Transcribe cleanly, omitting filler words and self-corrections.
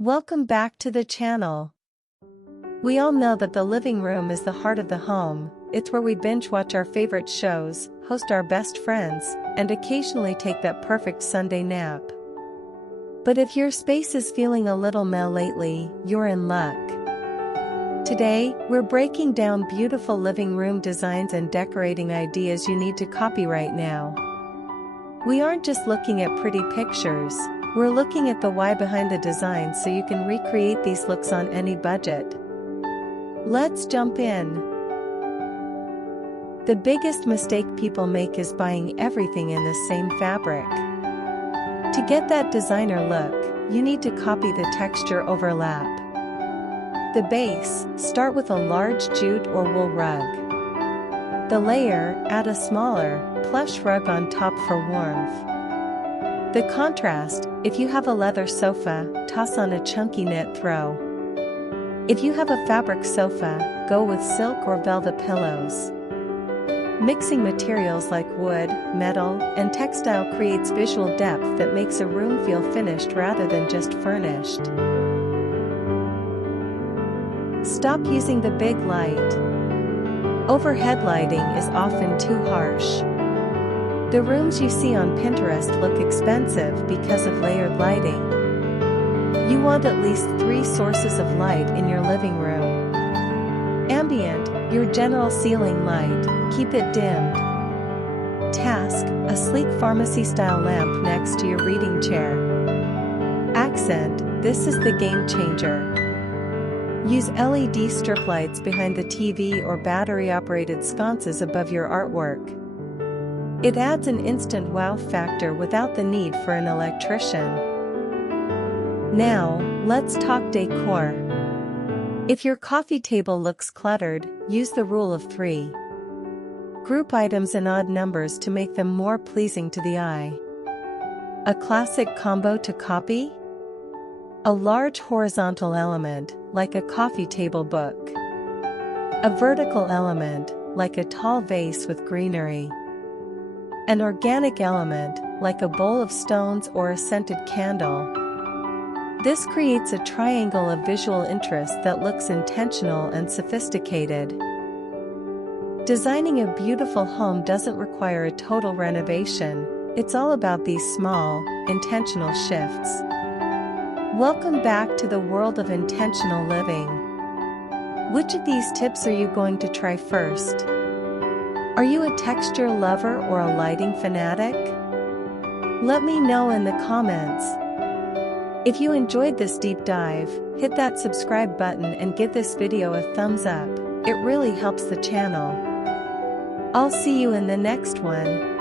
Welcome back to the channel. We all know that the living room is the heart of the home. It's where we binge watch our favorite shows, host our best friends, and occasionally take that perfect Sunday nap. But if your space is feeling a little meh lately, you're in luck. Today, we're breaking down beautiful living room designs and decorating ideas you need to copy right now. We aren't just looking at pretty pictures, we're looking at the why behind the design so you can recreate these looks on any budget. Let's jump in. The biggest mistake people make is buying everything in the same fabric. To get that designer look, you need to copy the texture overlap. The base, start with a large jute or wool rug. The layer, add a smaller, plush rug on top for warmth. The contrast, if you have a leather sofa, toss on a chunky knit throw. If you have a fabric sofa, go with silk or velvet pillows. Mixing materials like wood, metal, and textile creates visual depth that makes a room feel finished rather than just furnished. Stop using the big light. Overhead lighting is often too harsh. The rooms you see on Pinterest look expensive because of layered lighting. You want at least 3 sources of light in your living room. Ambient, your general ceiling light, keep it dimmed. Task, a sleek pharmacy-style lamp next to your reading chair. Accent, this is the game changer. Use LED strip lights behind the TV or battery-operated sconces above your artwork. It adds an instant wow factor without the need for an electrician. Now, let's talk decor. If your coffee table looks cluttered, use the rule of 3. Group items in odd numbers to make them more pleasing to the eye. A classic combo to copy? A large horizontal element, like a coffee table book. A vertical element, like a tall vase with greenery. An organic element, like a bowl of stones or a scented candle. This creates a triangle of visual interest that looks intentional and sophisticated. Designing a beautiful home doesn't require a total renovation, it's all about these small, intentional shifts. Welcome back to the world of intentional living. Which of these tips are you going to try first? Are you a texture lover or a lighting fanatic? Let me know in the comments. If you enjoyed this deep dive, hit that subscribe button and give this video a thumbs up, it really helps the channel. I'll see you in the next one.